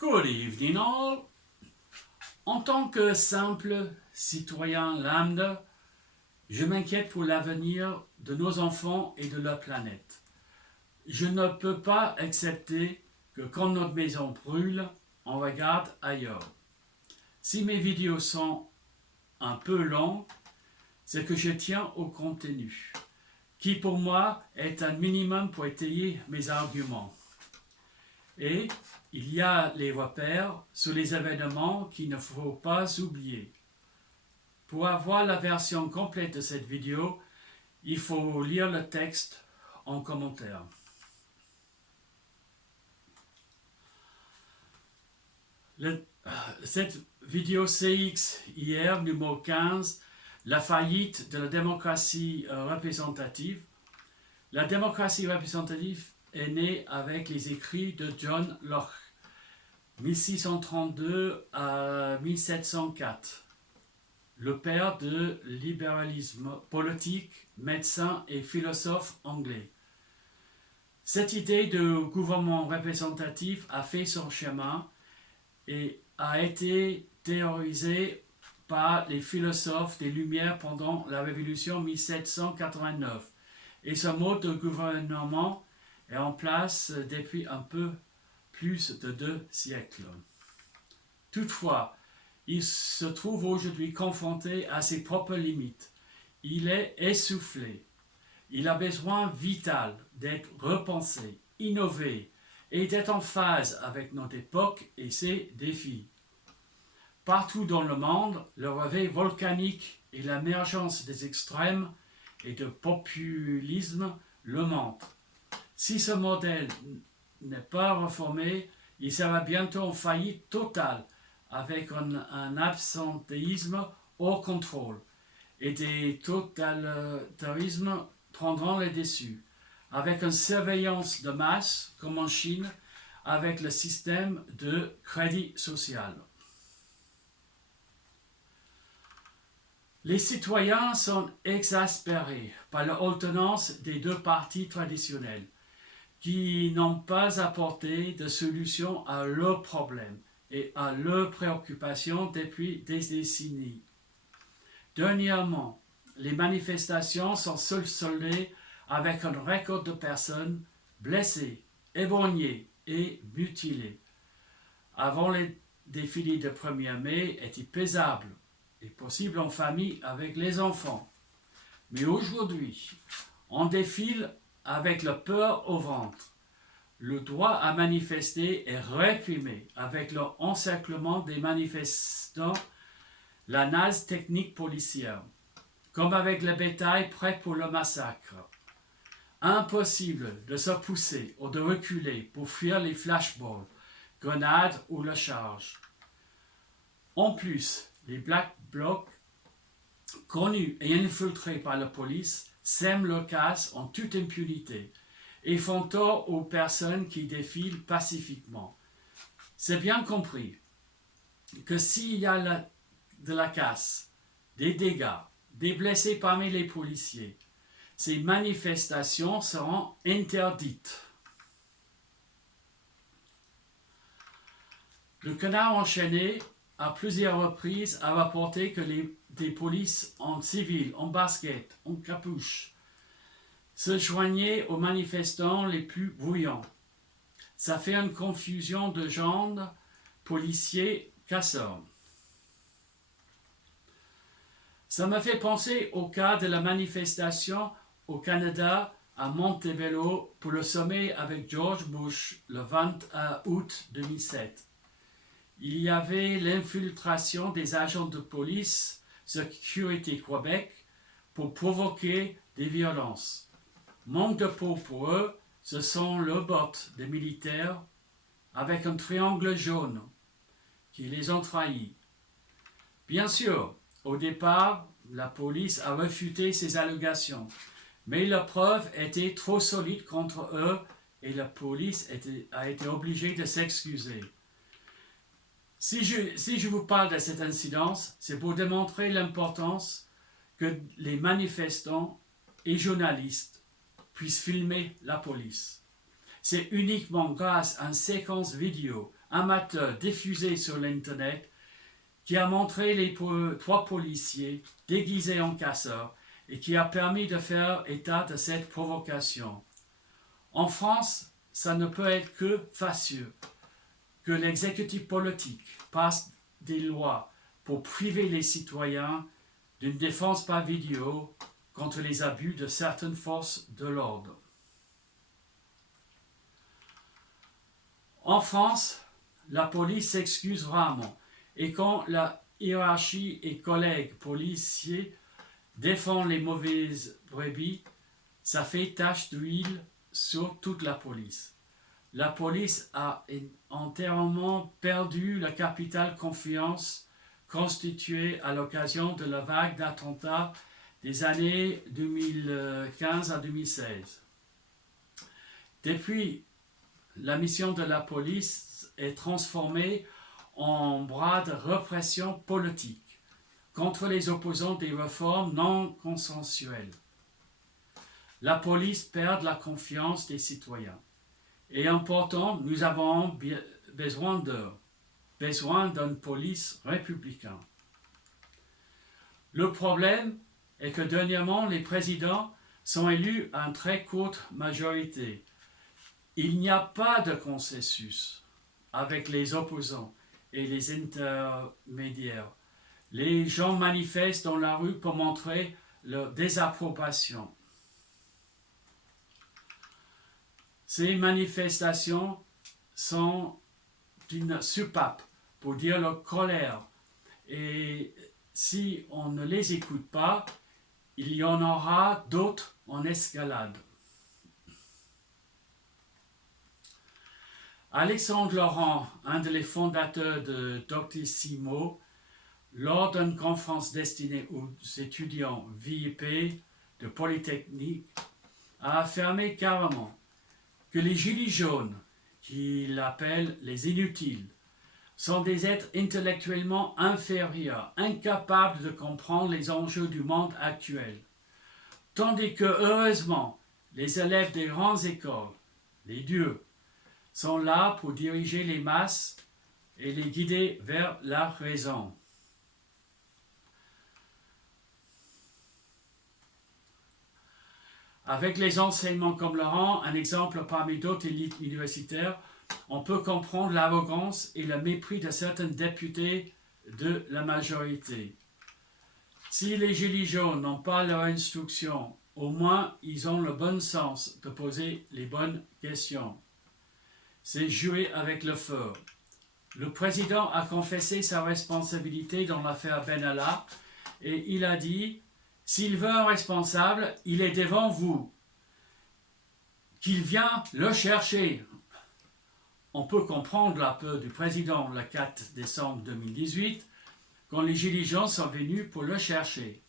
Good evening all. En tant que simple citoyen lambda, je m'inquiète pour l'avenir de nos enfants et de leur planète. Je ne peux pas accepter que quand notre maison brûle, on regarde ailleurs. Si mes vidéos sont un peu longues, c'est que je tiens au contenu, qui pour moi est un minimum pour étayer mes arguments. Et il y a les repères sur les événements qu'il ne faut pas oublier. Pour avoir la version complète de cette vidéo, il faut lire le texte en commentaire. Cette vidéo CX hier, numéro 15, la faillite de la démocratie représentative. La démocratie représentative est née avec les écrits de John Locke, 1632 à 1704, le père de libéralisme politique, médecin et philosophe anglais. Cette idée de gouvernement représentatif a fait son chemin et a été théorisée par les philosophes des Lumières pendant la Révolution 1789. Et ce mode de gouvernement est en place depuis un peu plus de 2 siècles. Toutefois, il se trouve aujourd'hui confronté à ses propres limites. Il est essoufflé. Il a besoin vital d'être repensé, innové et d'être en phase avec notre époque et ses défis. Partout dans le monde, le réveil volcanique et l'émergence des extrêmes et de populisme le montrent. Si ce modèle n'est pas réformé, il sera bientôt en faillite totale avec un absentéisme hors contrôle et des totalitarismes prendront le dessus, avec une surveillance de masse comme en Chine avec le système de crédit social. Les citoyens sont exaspérés par la haute tenance des deux partis traditionnels qui n'ont pas apporté de solution à leurs problèmes et à leurs préoccupations depuis des décennies. Dernièrement, les manifestations sont soldées avec un record de personnes blessées, éborgnées et mutilées. Avant les défilés de 1er mai étaient paisibles et possibles en famille avec les enfants. Mais aujourd'hui, on défile avec la peur au ventre. Le droit à manifester est réprimé avec le encerclement des manifestants, la naze technique policière, comme avec le bétail prêt pour le massacre. Impossible de se pousser ou de reculer pour fuir les flashballs, grenades ou la charge. En plus, les Black Blocs, connus et infiltrés par la police, sèment le casse en toute impunité et font tort aux personnes qui défilent pacifiquement. C'est bien compris que s'il y a de la casse, des dégâts, des blessés parmi les policiers, ces manifestations seront interdites. Le Canard enchaîné, à plusieurs reprises, a rapporté que des polices en civil, en basket, en capuche, se joignaient aux manifestants les plus bruyants. Ça fait une confusion de genres, policiers, casseurs. Ça me fait penser au cas de la manifestation au Canada à Montebello pour le sommet avec George Bush le 20 août 2007. Il y avait l'infiltration des agents de police Sécurité Québec pour provoquer des violences. Manque de peau pour eux, ce sont le bot des militaires avec un triangle jaune qui les ont trahis. Bien sûr, au départ, la police a refuté ces allégations, mais la preuve était trop solide contre eux et la police a été obligée de s'excuser. Si je vous parle de cette incidence, c'est pour démontrer l'importance que les manifestants et journalistes puissent filmer la police. C'est uniquement grâce à une séquence vidéo amateur diffusée sur l'Internet qui a montré les trois policiers déguisés en casseurs et qui a permis de faire état de cette provocation. En France, ça ne peut être que facieux que l'exécutif politique passe des lois pour priver les citoyens d'une défense par vidéo contre les abus de certaines forces de l'ordre. En France, la police s'excuse rarement et quand la hiérarchie et collègues policiers défendent les mauvaises brebis, ça fait tache d'huile sur toute la police. La police a entièrement perdu la capitale confiance constituée à l'occasion de la vague d'attentats des années 2015 à 2016. Depuis, la mission de la police est transformée en bras de répression politique contre les opposants des réformes non consensuelles. La police perd la confiance des citoyens. Et en pourtant, nous avons besoin d'une police républicaine. Le problème est que dernièrement, les présidents sont élus à une très courte majorité. Il n'y a pas de consensus avec les opposants et les intermédiaires. Les gens manifestent dans la rue pour montrer leur désapprobation. Ces manifestations sont une soupape pour dire leur colère. Et si on ne les écoute pas, il y en aura d'autres en escalade. Alexandre Laurent, un des fondateurs de Doctissimo, lors d'une conférence destinée aux étudiants VIP de Polytechnique, a affirmé carrément que les gilets jaunes, qu'il appelle les inutiles, sont des êtres intellectuellement inférieurs, incapables de comprendre les enjeux du monde actuel. Tandis que, heureusement, les élèves des grandes écoles, les dieux, sont là pour diriger les masses et les guider vers la raison. Avec les enseignements comme Laurent, un exemple parmi d'autres élites universitaires, on peut comprendre l'arrogance et le mépris de certains députés de la majorité. Si les gilets jaunes n'ont pas leur instruction, au moins ils ont le bon sens de poser les bonnes questions. C'est jouer avec le feu. Le président a confessé sa responsabilité dans l'affaire Benalla et il a dit « S'il veut un responsable, il est devant vous. Qu'il vient le chercher. » On peut comprendre la peur du président le 4 décembre 2018 quand les gilets jaunes sont venus pour le chercher.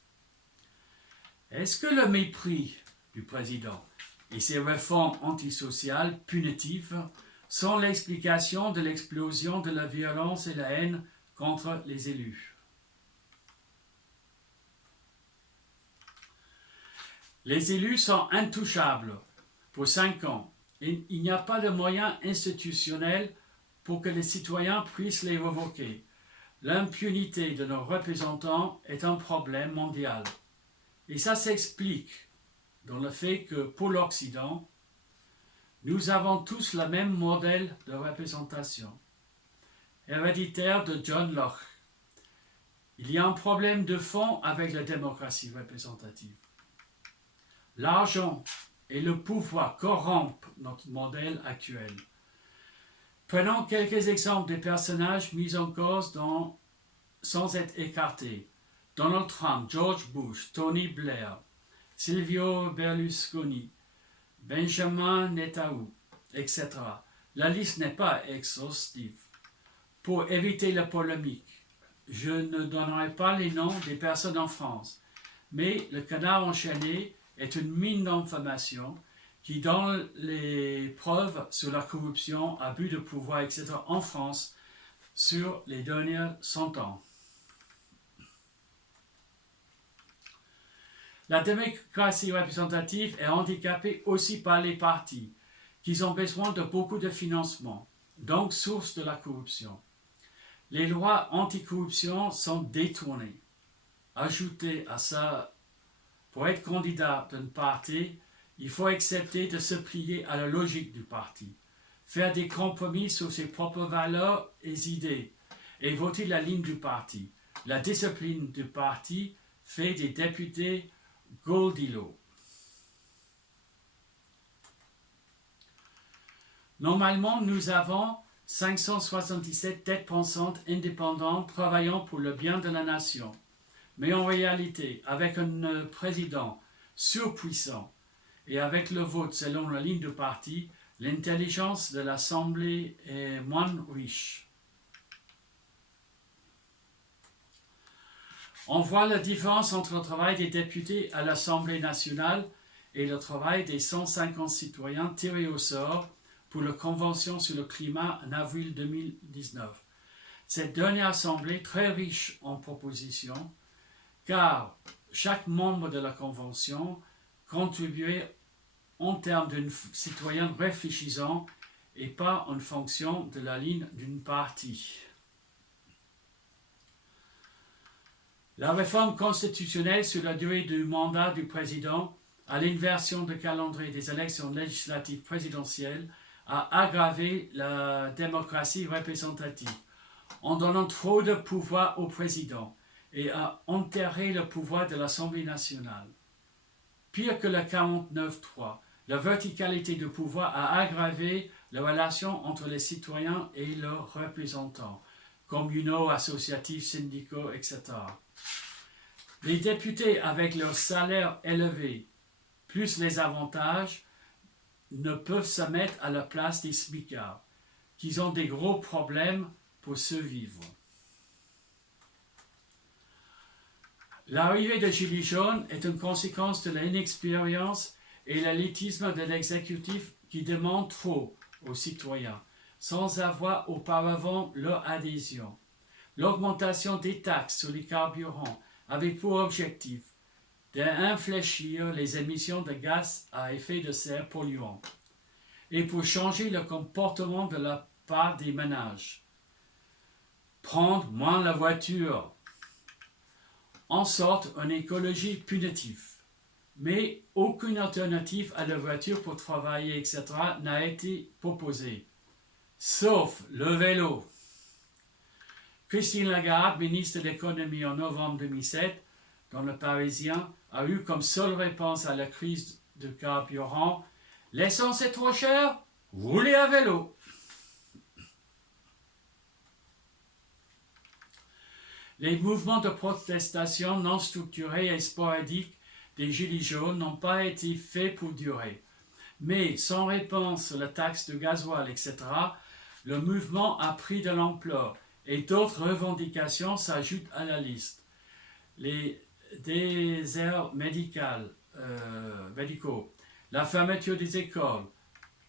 Est-ce que le mépris du président et ses réformes antisociales punitives sont l'explication de l'explosion de la violence et la haine contre les élus? Les élus sont intouchables pour 5 ans. Et il n'y a pas de moyens institutionnels pour que les citoyens puissent les révoquer. L'impunité de nos représentants est un problème mondial. Et ça s'explique dans le fait que pour l'Occident, nous avons tous le même modèle de représentation, héréditaire de John Locke. Il y a un problème de fond avec la démocratie représentative. L'argent et le pouvoir corrompent notre modèle actuel. Prenons quelques exemples des personnages mis en cause sans être écartés. Donald Trump, George Bush, Tony Blair, Silvio Berlusconi, Benjamin Netanyahu, etc. La liste n'est pas exhaustive. Pour éviter la polémique, je ne donnerai pas les noms des personnes en France, mais le canard enchaîné est une mine d'informations qui donne les preuves sur la corruption, abus de pouvoir, etc. en France sur les derniers 100 ans. La démocratie représentative est handicapée aussi par les partis, qu'ils ont besoin de beaucoup de financement, donc source de la corruption. Les lois anticorruption sont détournées. Ajoutez à ça, pour être candidat d'un parti, il faut accepter de se plier à la logique du parti, faire des compromis sur ses propres valeurs et idées, et voter la ligne du parti. La discipline du parti fait des députés Goldilocks. Normalement, nous avons 577 têtes pensantes indépendantes travaillant pour le bien de la nation. Mais en réalité, avec un président surpuissant et avec le vote selon la ligne du parti, l'intelligence de l'Assemblée est moins riche. On voit la différence entre le travail des députés à l'Assemblée nationale et le travail des 150 citoyens tirés au sort pour la Convention sur le climat en avril 2019. Cette dernière assemblée, très riche en propositions, car chaque membre de la Convention contribuait en termes d'un citoyen réfléchissant et pas en fonction de la ligne d'une partie. La réforme constitutionnelle sur la durée du mandat du président, à l'inversion du calendrier des élections législatives présidentielles, a aggravé la démocratie représentative en donnant trop de pouvoir au président et a enterré le pouvoir de l'Assemblée nationale. Pire que le 49-3, la verticalité du pouvoir a aggravé la relation entre les citoyens et leurs représentants, communaux, associatifs, syndicaux, etc. Les députés, avec leur salaire élevé, plus les avantages, ne peuvent se mettre à la place des smicards, qui ont des gros problèmes pour survivre. L'arrivée de Gilets jaunes est une conséquence de l'inexpérience et l'élitisme de l'exécutif qui demande trop aux citoyens, sans avoir auparavant leur adhésion. L'augmentation des taxes sur les carburants avait pour objectif d'infléchir les émissions de gaz à effet de serre polluants et pour changer le comportement de la part des ménages. Prendre moins la voiture, en sorte une écologie punitive. Mais aucune alternative à la voiture pour travailler, etc. n'a été proposée, sauf le vélo. Christine Lagarde, ministre de l'économie en novembre 2007, dans le Parisien, a eu comme seule réponse à la crise de carburant « L'essence est trop chère, roulez à vélo ». Les mouvements de protestation non structurés et sporadiques des Gilets jaunes n'ont pas été faits pour durer. Mais sans réponse sur la taxe de gasoil, etc., le mouvement a pris de l'ampleur et d'autres revendications s'ajoutent à la liste. Les déserts médicaux, la fermeture des écoles,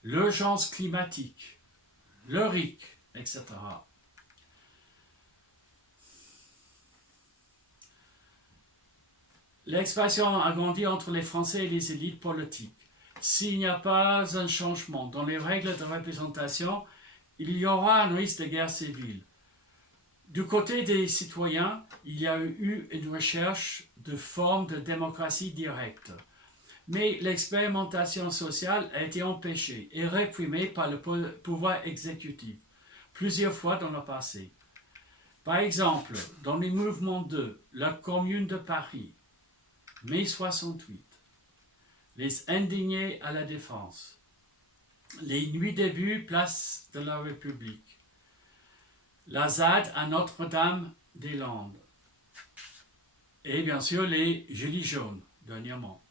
l'urgence climatique, le RIC, etc. L'expression a grandi entre les Français et les élites politiques. S'il n'y a pas un changement dans les règles de représentation, il y aura un risque de guerre civile. Du côté des citoyens, il y a eu une recherche de formes de démocratie directe. Mais l'expérimentation sociale a été empêchée et réprimée par le pouvoir exécutif, plusieurs fois dans le passé. Par exemple, dans les mouvements de la Commune de Paris, mai 68, les indignés à la Défense, les nuits début, place de la République, la ZAD à Notre-Dame-des-Landes, et bien sûr les Gilets jaunes, dernièrement.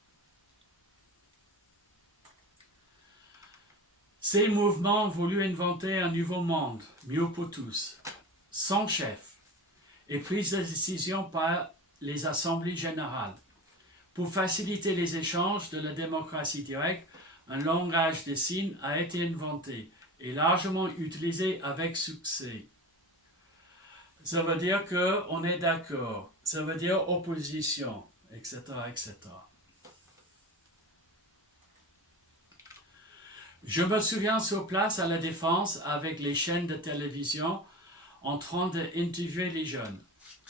Ces mouvements ont voulu inventer un nouveau monde, mieux pour tous, sans chef, et prise de décision par les assemblées générales. Pour faciliter les échanges de la démocratie directe, un langage des signes a été inventé et largement utilisé avec succès. Ça veut dire qu'on est d'accord, ça veut dire opposition, etc., etc. Je me souviens sur place à la Défense avec les chaînes de télévision en train d'interviewer les jeunes.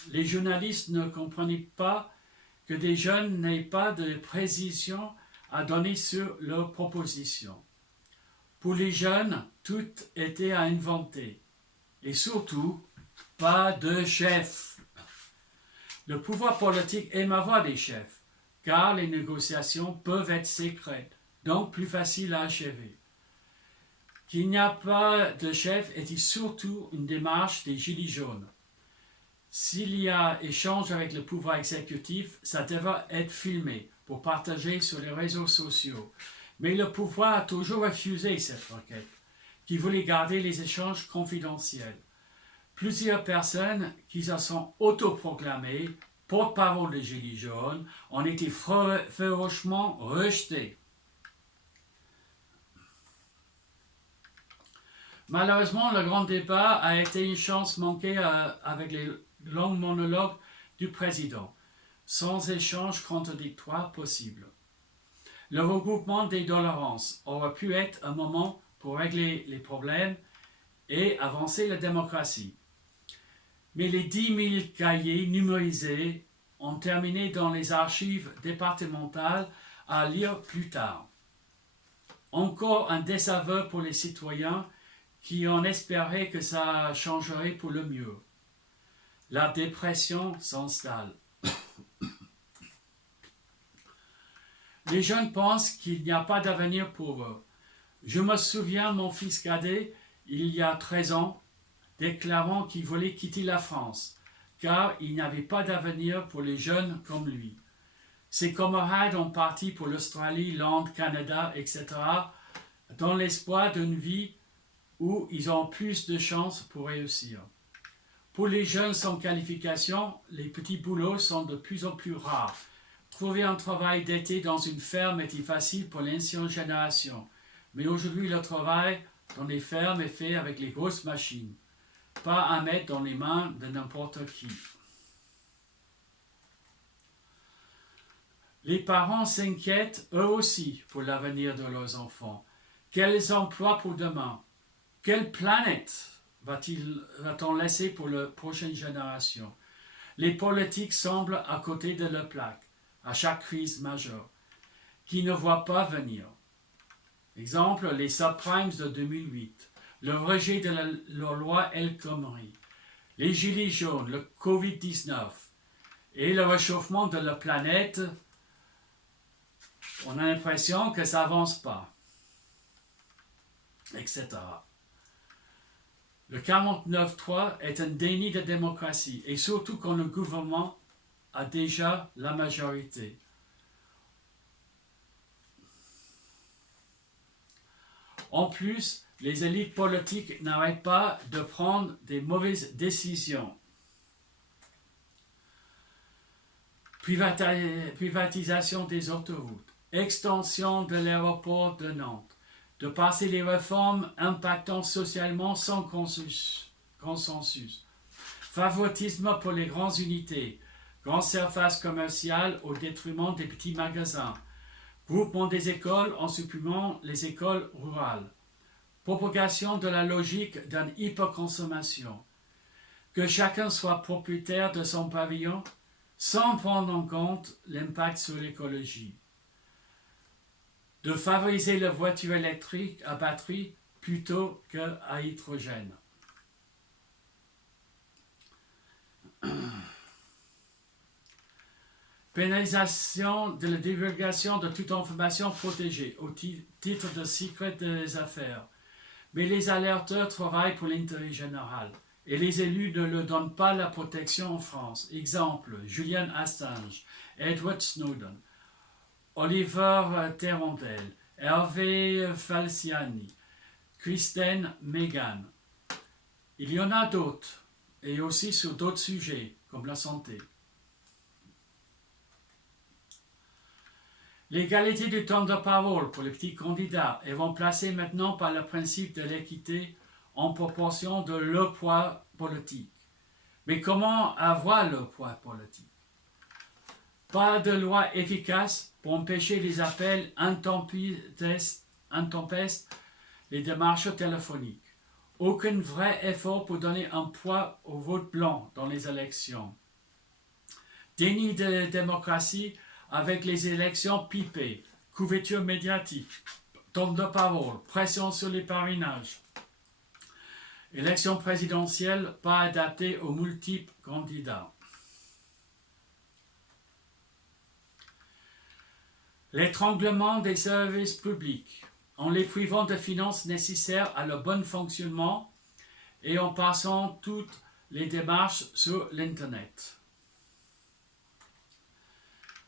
Les journalistes ne comprenaient pas que des jeunes n'aient pas de précision à donner sur leurs propositions. Pour les jeunes, tout était à inventer. Et surtout, pas de chef. Le pouvoir politique aime avoir des chefs, car les négociations peuvent être secrètes, donc plus faciles à achever. Qu'il n'y a pas de chef était surtout une démarche des Gilets jaunes. S'il y a échange avec le pouvoir exécutif, ça devra être filmé pour partager sur les réseaux sociaux. Mais le pouvoir a toujours refusé cette requête, qui voulait garder les échanges confidentiels. Plusieurs personnes qui se sont autoproclamées porte-parole des Gilets jaunes ont été férocement rejetées. Malheureusement, le grand débat a été une chance manquée avec les longs monologues du président, sans échange contradictoire possible. Le regroupement des doléances aurait pu être un moment pour régler les problèmes et avancer la démocratie. Mais les 10 000 cahiers numérisés ont terminé dans les archives départementales à lire plus tard. Encore un désaveu pour les citoyens qui ont espéré que ça changerait pour le mieux. La dépression s'installe. Les jeunes pensent qu'il n'y a pas d'avenir pour eux. Je me souviens de mon fils cadet, il y a 13 ans, déclarant qu'il voulait quitter la France, car il n'y avait pas d'avenir pour les jeunes comme lui. Ses camarades ont parti pour l'Australie, l'Inde, Canada, etc., dans l'espoir d'une vie où ils ont plus de chances pour réussir. Pour les jeunes sans qualification, les petits boulots sont de plus en plus rares. Trouver un travail d'été dans une ferme était facile pour l'ancienne génération, mais aujourd'hui le travail dans les fermes est fait avec les grosses machines, pas à mettre dans les mains de n'importe qui. Les parents s'inquiètent eux aussi pour l'avenir de leurs enfants. Quels emplois pour demain? Quelle planète va-t-on laisser pour la prochaine génération? Les politiques semblent à côté de la plaque, à chaque crise majeure, qui ne voient pas venir. Exemple, les subprimes de 2008, le rejet de la loi El Khomri, les gilets jaunes, le Covid-19 et le réchauffement de la planète. On a l'impression que ça n'avance pas, etc. Le 49.3 est un déni de démocratie, et surtout quand le gouvernement a déjà la majorité. En plus, les élites politiques n'arrêtent pas de prendre des mauvaises décisions. Privatisation des autoroutes, extension de l'aéroport de Nantes, de passer les réformes impactant socialement sans consensus. Favoritisme pour les grandes unités, grandes surfaces commerciales au détriment des petits magasins, groupement des écoles en supprimant les écoles rurales, propagation de la logique d'une hyperconsommation, que chacun soit propriétaire de son pavillon sans prendre en compte l'impact sur l'écologie, de favoriser la voiture électrique à batterie plutôt qu'à hydrogène. Pénalisation de la divulgation de toute information protégée au titre de secret des affaires. Mais les alerteurs travaillent pour l'intérêt général et les élus ne leur donnent pas la protection en France. Exemple, Julian Assange, Edward Snowden, Oliver Terrandel, Hervé Falciani, Kristen Meghan. Il y en a d'autres, et aussi sur d'autres sujets, comme la santé. L'égalité du temps de parole pour les petits candidats est remplacée maintenant par le principe de l'équité en proportion de leur poids politique. Mais comment avoir le poids politique? Pas de loi efficace pour empêcher les appels intempestes les démarches téléphoniques. Aucun vrai effort pour donner un poids au vote blanc dans les élections. Déni de démocratie avec les élections pipées, couverture médiatique, temps de parole, pression sur les parrainages. Élection présidentielle pas adaptée aux multiples candidats. L'étranglement des services publics, en les privant de finances nécessaires à leur bon fonctionnement et en passant toutes les démarches sur l'Internet.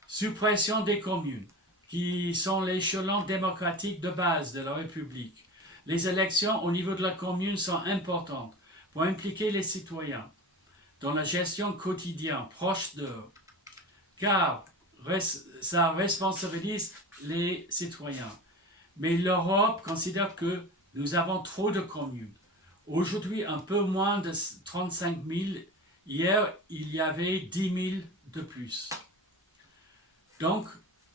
Suppression des communes, qui sont l'échelon démocratique de base de la République. Les élections au niveau de la commune sont importantes pour impliquer les citoyens dans la gestion quotidienne proche d'eux, car ça responsabilise les citoyens. Mais l'Europe considère que nous avons trop de communes. Aujourd'hui, un peu moins de 35 000. Hier, il y avait 10 000 de plus. Donc,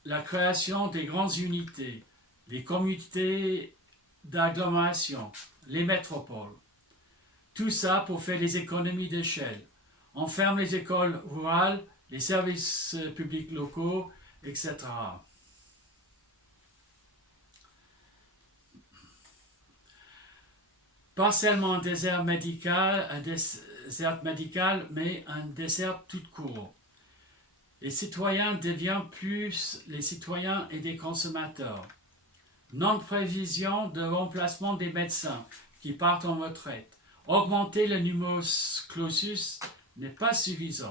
la création des grandes unités, les communautés d'agglomération, les métropoles, tout ça pour faire des économies d'échelle. On ferme les écoles rurales, les services publics locaux, etc. Pas seulement un désert médical, mais un désert tout court. Les citoyens deviennent plus les citoyens et des consommateurs. Non-prévision de remplacement des médecins qui partent en retraite. Augmenter le numerus clausus n'est pas suffisant.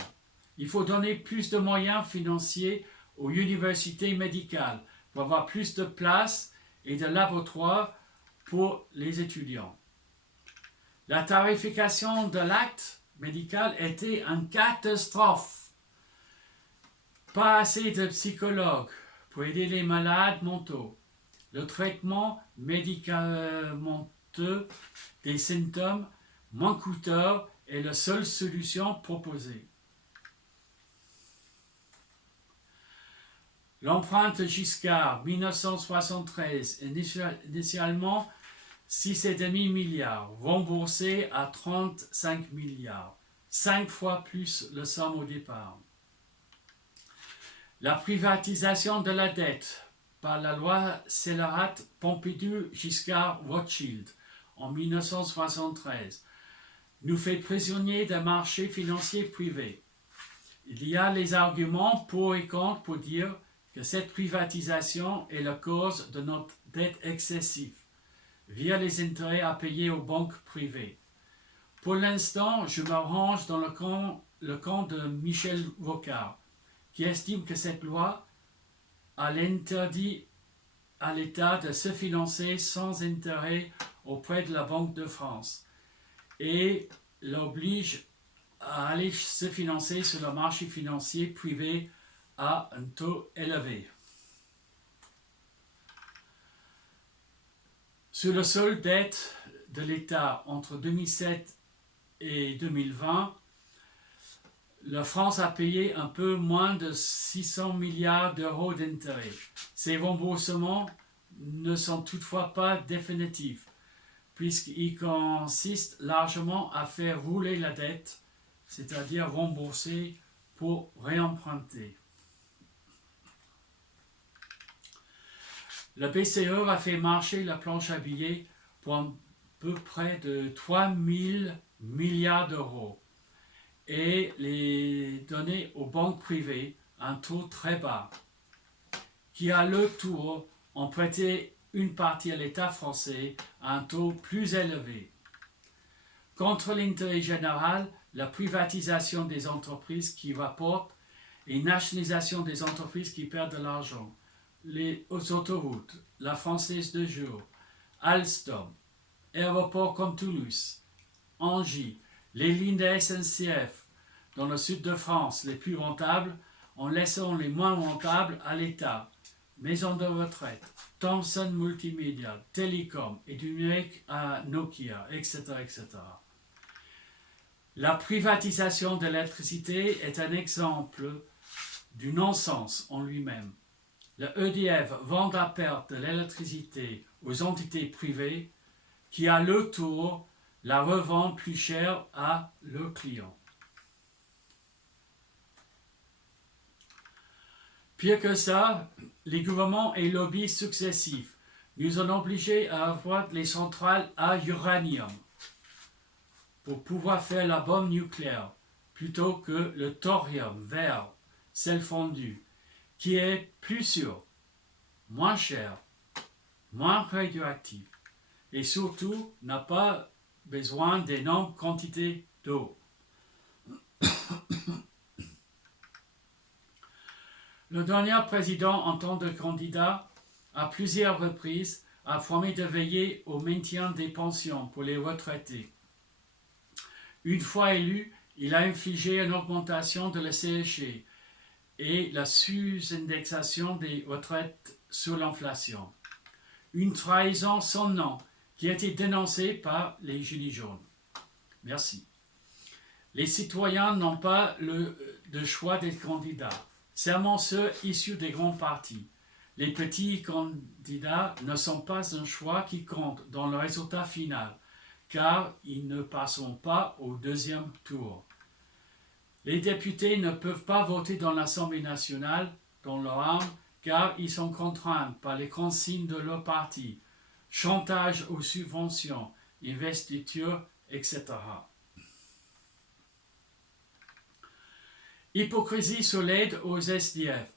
Il faut donner plus de moyens financiers aux universités médicales pour avoir plus de places et de laboratoires pour les étudiants. La tarification de l'acte médical était une catastrophe. Pas assez de psychologues pour aider les malades mentaux. Le traitement médicamenteux des symptômes moins coûteux est la seule solution proposée. L'empreinte Giscard 1973, initialement 6,5 milliards, remboursé à 35 milliards, 5 fois plus le somme au départ. La privatisation de la dette par la loi Scélérat-Pompidou-Giscard-Rothschild en 1973 nous fait prisonniers d'un marché financier privé. Il y a les arguments pour et contre pour dire que cette privatisation est la cause de notre dette excessive, via les intérêts à payer aux banques privées. Pour l'instant, je me range dans le camp de Michel Rocard, qui estime que cette loi a l'interdit à l'État de se financer sans intérêt auprès de la Banque de France et l'oblige à aller se financer sur le marché financier privé à un taux élevé. Sur le seul dette de l'État entre 2007 et 2020, la France a payé un peu moins de 600 milliards d'euros d'intérêts. Ces remboursements ne sont toutefois pas définitifs, puisqu'ils consistent largement à faire rouler la dette, c'est-à-dire rembourser pour réemprunter. La BCE a fait marcher la planche à billets pour à peu près de 3 000 milliards d'euros et les donner aux banques privées à un taux très bas, qui à leur tour ont prêté une partie à l'État français à un taux plus élevé. Contre l'intérêt général, la privatisation des entreprises qui rapportent et nationalisation des entreprises qui perdent de l'argent. Les autoroutes, la Française de jour, Alstom, aéroports comme Toulouse, Angy, les lignes de SNCF dans le sud de France les plus rentables en laissant les moins rentables à l'État, maisons de retraite, Thomson Multimédia, Télécom et du numérique à Nokia, etc., etc. La privatisation de l'électricité est un exemple du non-sens en lui-même. Le EDF vend à perte de l'électricité aux entités privées qui à leur tour la revend plus cher à leurs clients. Pire que ça, les gouvernements et lobbies successifs nous ont obligés à avoir les centrales à uranium pour pouvoir faire la bombe nucléaire plutôt que le thorium vert, sel fondu, qui est plus sûr, moins cher, moins radioactif et surtout n'a pas besoin d'énormes quantités d'eau. Le dernier président, en tant que candidat, à plusieurs reprises, a promis de veiller au maintien des pensions pour les retraités. Une fois élu, il a infligé une augmentation de la CSG et la sous-indexation des retraites sur l'inflation. Une trahison sans nom qui a été dénoncée par les Gilets jaunes. Merci. Les citoyens n'ont pas de choix des candidats, seulement ceux issus des grands partis. Les petits candidats ne sont pas un choix qui compte dans le résultat final, car ils ne passeront pas au deuxième tour. Les députés ne peuvent pas voter dans l'Assemblée nationale, dans leur âme, car ils sont contraints par les consignes de leur parti, chantage aux subventions, investitures, etc. Hypocrisie sur l'aide aux SDF,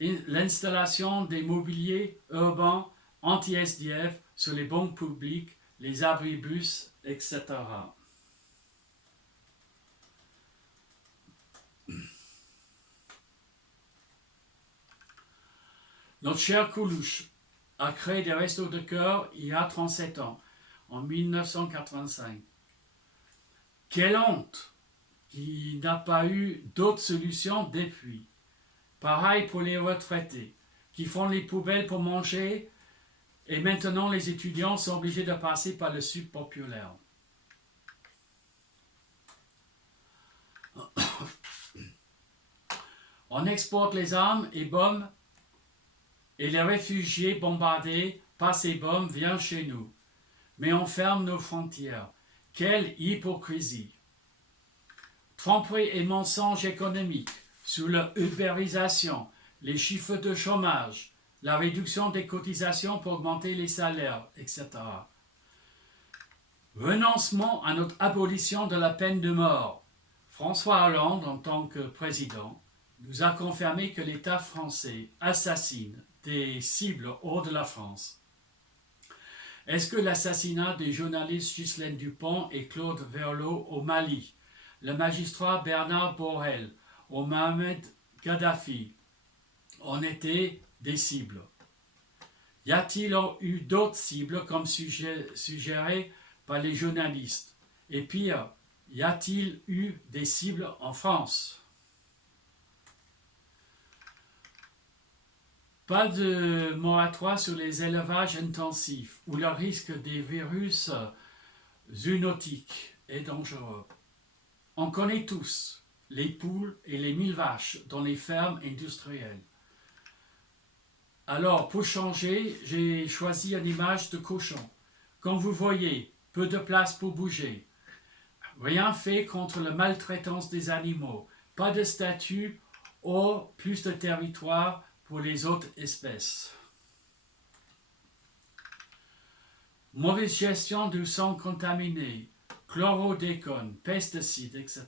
l'installation des mobiliers urbains anti-SDF sur les bancs publics, les abribus, etc. Notre cher Coluche a créé des restos de cœur il y a 37 ans, en 1985. Quelle honte qu'il n'a pas eu d'autres solutions depuis. Pareil pour les retraités, qui font les poubelles pour manger, et maintenant les étudiants sont obligés de passer par le sud populaire. On exporte les armes et bombes, et les réfugiés bombardés par ces bombes viennent chez nous. Mais on ferme nos frontières. Quelle hypocrisie! Tromperie et mensonges économiques sur la ubérisation, les chiffres de chômage, la réduction des cotisations pour augmenter les salaires, etc. Renoncement à notre abolition de la peine de mort. François Hollande, en tant que président, nous a confirmé que l'État français assassine des cibles hors de la France. Est-ce que l'assassinat des journalistes Ghislaine Dupont et Claude Verlot au Mali, le magistrat Bernard Borrell au Mohamed Kadhafi ont été des cibles? Y a-t-il eu d'autres cibles comme suggéré par les journalistes? Et pire, y a-t-il eu des cibles en France? Pas de moratoire sur les élevages intensifs où le risque des virus zoonotiques est dangereux. On connaît tous les poules et les 1000 vaches dans les fermes industrielles. Alors, pour changer, j'ai choisi une image de cochon. Comme vous voyez, peu de place pour bouger. Rien fait contre la maltraitance des animaux. Pas de statut ou plus de territoire pour les autres espèces. Mauvaise gestion du sang contaminé, chlordécone, pesticides, etc.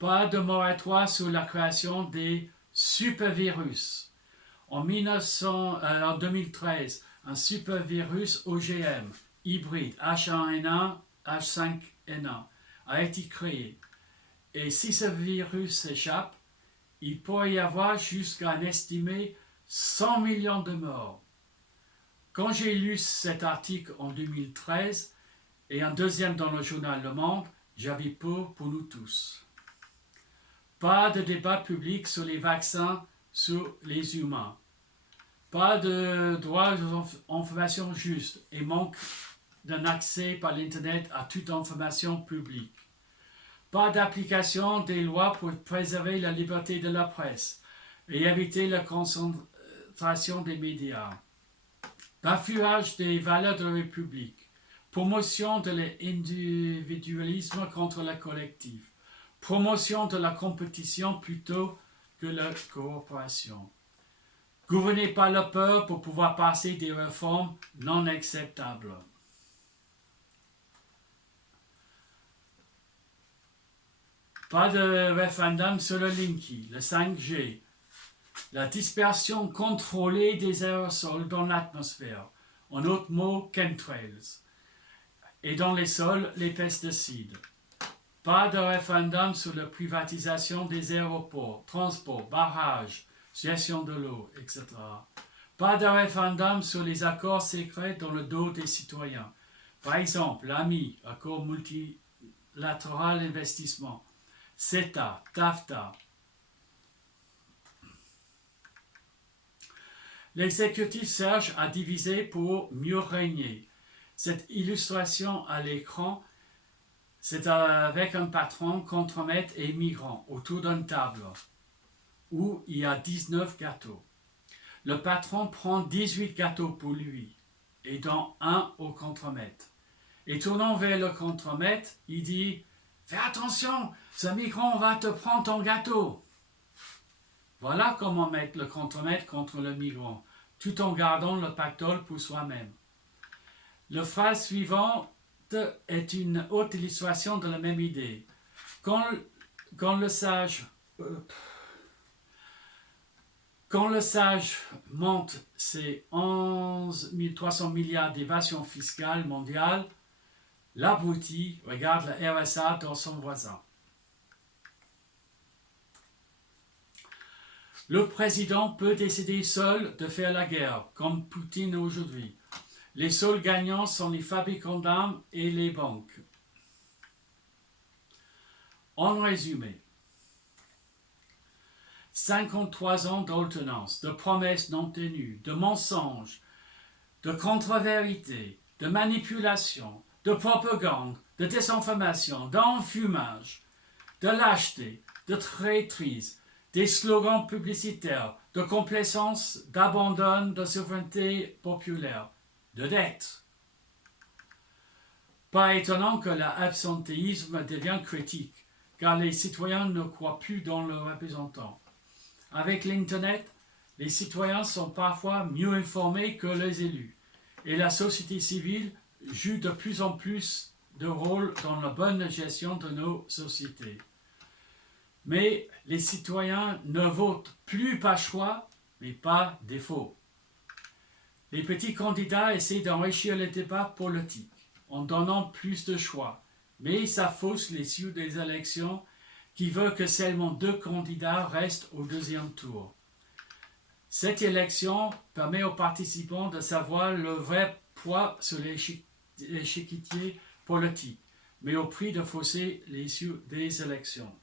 Pas de moratoire sur la création des supervirus. En 2013, un supervirus OGM, hybride H1N1, H5N1, a été créé. Et si ce virus s'échappe, il pourrait y avoir jusqu'à un estimé 100 millions de morts. Quand j'ai lu cet article en 2013 et un deuxième dans le journal Le Monde, j'avais peur pour nous tous. Pas de débat public sur les vaccins sur les humains. Pas de droit à l'information juste et manque d'un accès par l'Internet à toute information publique. Pas d'application des lois pour préserver la liberté de la presse et éviter la concentration des médias. Bafouage des valeurs de la République. promotion de l'individualisme contre le collectif, promotion de la compétition plutôt que la coopération. Gouverner par la peur pour pouvoir passer des réformes non acceptables. Pas de référendum sur le Linky, le 5G, la dispersion contrôlée des aérosols dans l'atmosphère, en d'autres mots, chemtrails, et dans les sols, les pesticides. Pas de référendum sur la privatisation des aéroports, transports, barrages, gestion de l'eau, etc. Pas de référendum sur les accords secrets dans le dos des citoyens. Par exemple, l'AMI, accord multilatéral d'investissement, CETA, TAFTA. L'exécutif cherche à diviser pour mieux régner. Cette illustration à l'écran, c'est avec un patron, contremaître et migrant autour d'une table où il y a 19 gâteaux. Le patron prend 18 gâteaux pour lui et donne un au contremaître. Et tournant vers le contremaître, il dit « Fais attention, ce migrant va te prendre ton gâteau !» Voilà comment mettre le contremaître contre le migrant, tout en gardant le pactole pour soi-même. La phrase suivante est une autre illustration de la même idée. Quand le sage monte ses 11 300 milliards d'évasion fiscale mondiale, l'abruti regarde la RSA dans son voisin. Le président peut décider seul de faire la guerre, comme Poutine aujourd'hui. Les seuls gagnants sont les fabricants d'armes et les banques. En résumé, 53 ans d'alternance, de promesses non tenues, de mensonges, de contre-vérités, de manipulation, de propagande, de désinformation, d'enfumage, de lâcheté, de traîtrise, des slogans publicitaires, de complaisance, d'abandon de souveraineté populaire, de dette. Pas étonnant que l'absentéisme devienne critique, car les citoyens ne croient plus dans leurs représentants. Avec l'Internet, les citoyens sont parfois mieux informés que les élus, et la société civile joue de plus en plus de rôle dans la bonne gestion de nos sociétés. Mais les citoyens ne votent plus par choix, mais par défaut. Les petits candidats essaient d'enrichir le débat politique en donnant plus de choix, mais ça fausse l'issue des élections qui veut que seulement 2 candidats restent au deuxième tour. Cette élection permet aux participants de savoir le vrai poids sur l'échiquier politique, mais au prix de fausser l'issue des élections.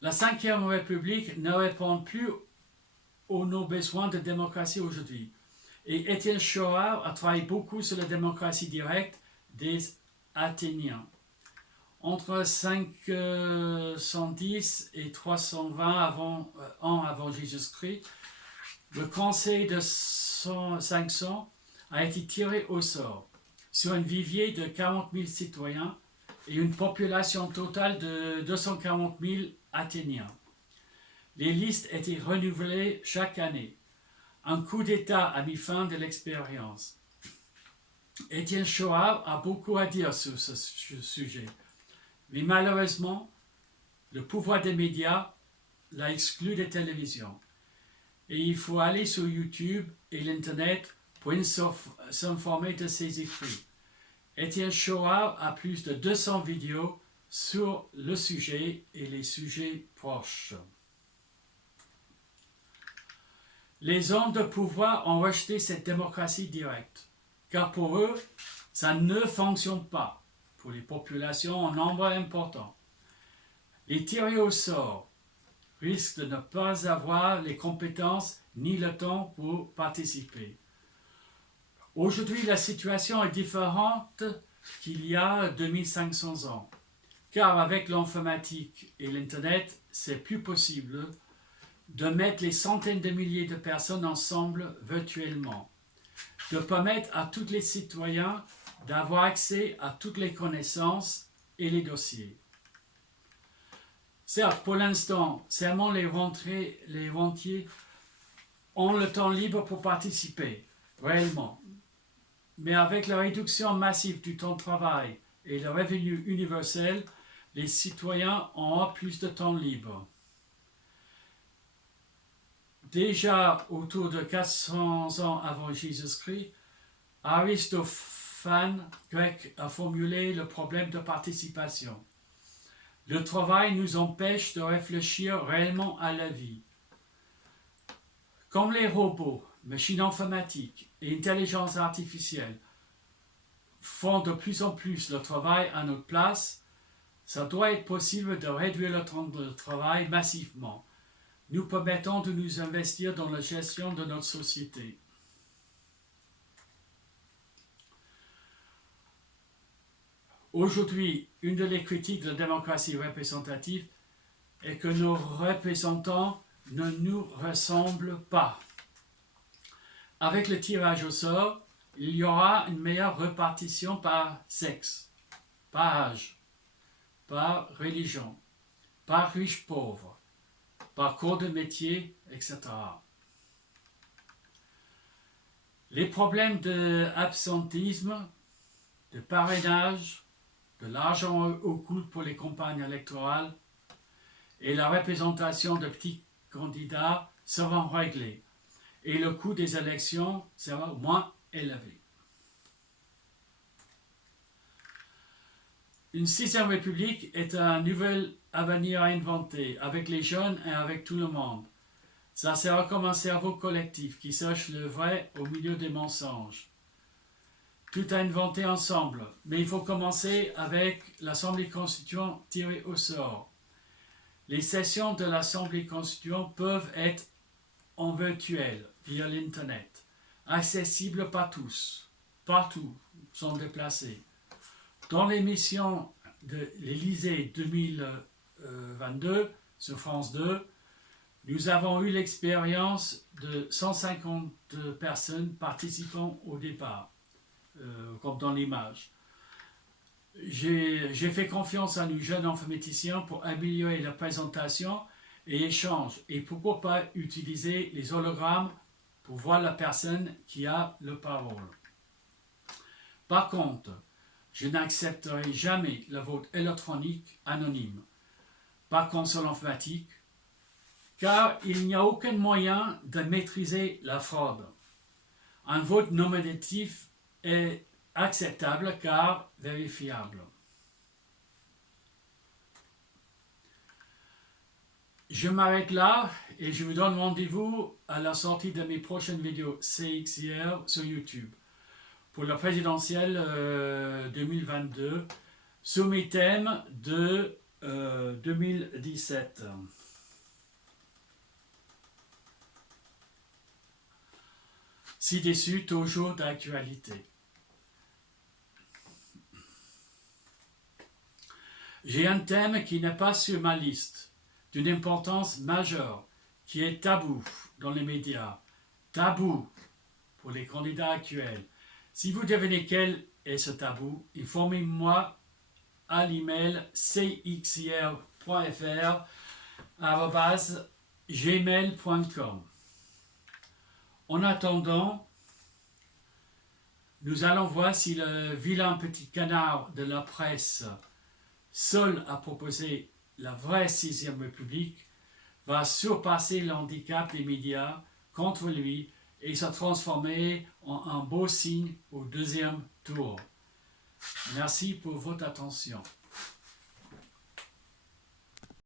La Ve République ne répond plus aux nos besoins de démocratie aujourd'hui. Et Étienne Chouard a travaillé beaucoup sur la démocratie directe des Athéniens. Entre 510 et 320 ans avant Jésus-Christ, le conseil de 500 a été tiré au sort sur un vivier de 40 000 citoyens et une population totale de 240 000 Athéniens. Les listes étaient renouvelées chaque année. Un coup d'État a mis fin de l'expérience. Étienne Chouard a beaucoup à dire sur ce sujet. Mais malheureusement, le pouvoir des médias l'a exclu des télévisions. Et il faut aller sur YouTube et l'Internet pour s'informer de ses écrits. Étienne Chouard a plus de 200 vidéos sur le sujet et les sujets proches. Les hommes de pouvoir ont rejeté cette démocratie directe, car pour eux, ça ne fonctionne pas pour les populations en nombre important. Les tirés au sort risquent de ne pas avoir les compétences ni le temps pour participer. Aujourd'hui, la situation est différente qu'il y a 2500 ans, car avec l'informatique et l'Internet, c'est plus possible de mettre les centaines de milliers de personnes ensemble virtuellement. de permettre à tous les citoyens d'avoir accès à toutes les connaissances et les dossiers. Certes, pour l'instant, seulement les rentiers ont le temps libre pour participer, réellement. Mais avec la réduction massive du temps de travail et le revenu universel, les citoyens auront plus de temps libre. Déjà autour de 400 ans avant Jésus-Christ, Aristophane grec a formulé le problème de participation. Le travail nous empêche de réfléchir réellement à la vie. Comme les robots, machines informatiques et intelligence artificielle font de plus en plus le travail à notre place, ça doit être possible de réduire le temps de travail massivement, nous permettant de nous investir dans la gestion de notre société. Aujourd'hui, une des critiques de la démocratie représentative est que nos représentants ne nous ressemblent pas. Avec le tirage au sort, il y aura une meilleure répartition par sexe, par âge, par religion, par riche-pauvre, par corps de métier, etc. Les problèmes d'absentéisme, de parrainage, de l'argent occulte pour les campagnes électorales et la représentation de petits candidats seront réglés et le coût des élections sera moins élevé. Une sixième république est un nouvel avenir à inventer avec les jeunes et avec tout le monde. Ça sera comme un cerveau collectif qui cherche le vrai au milieu des mensonges. Tout à inventer ensemble, mais il faut commencer avec l'Assemblée constituante tirée au sort. Les sessions de l'Assemblée constituante peuvent être en virtuel, via l'Internet, accessibles par tous, partout, sans déplacer. Dans l'émission de l'Élysée 2022 sur France 2, nous avons eu l'expérience de 150 personnes participant au départ, comme dans l'image. J'ai fait confiance à nos jeunes informaticiens pour améliorer la présentation et l'échange, et pourquoi pas utiliser les hologrammes pour voir la personne qui a la parole. Par contre, je n'accepterai jamais le vote électronique anonyme par console informatique, car il n'y a aucun moyen de maîtriser la fraude. Un vote nominatif est acceptable car vérifiable. Je m'arrête là et je vous donne rendez-vous à la sortie de mes prochaines vidéos CXIR sur YouTube pour la présidentielle 2022 sur mes thèmes de 2017. Ci-dessus, toujours d'actualité. J'ai un thème qui n'est pas sur ma liste, d'une importance majeure, qui est tabou dans les médias. Tabou pour les candidats actuels. Si vous devinez quel est ce tabou, informez-moi à l'email cxir.fr@gmail.com. En attendant, nous allons voir si le vilain petit canard de la presse, seul à proposer la vraie sixième république, va surpasser l'handicap des médias contre lui et se transformer en un beau signe au deuxième tour. Merci pour votre attention.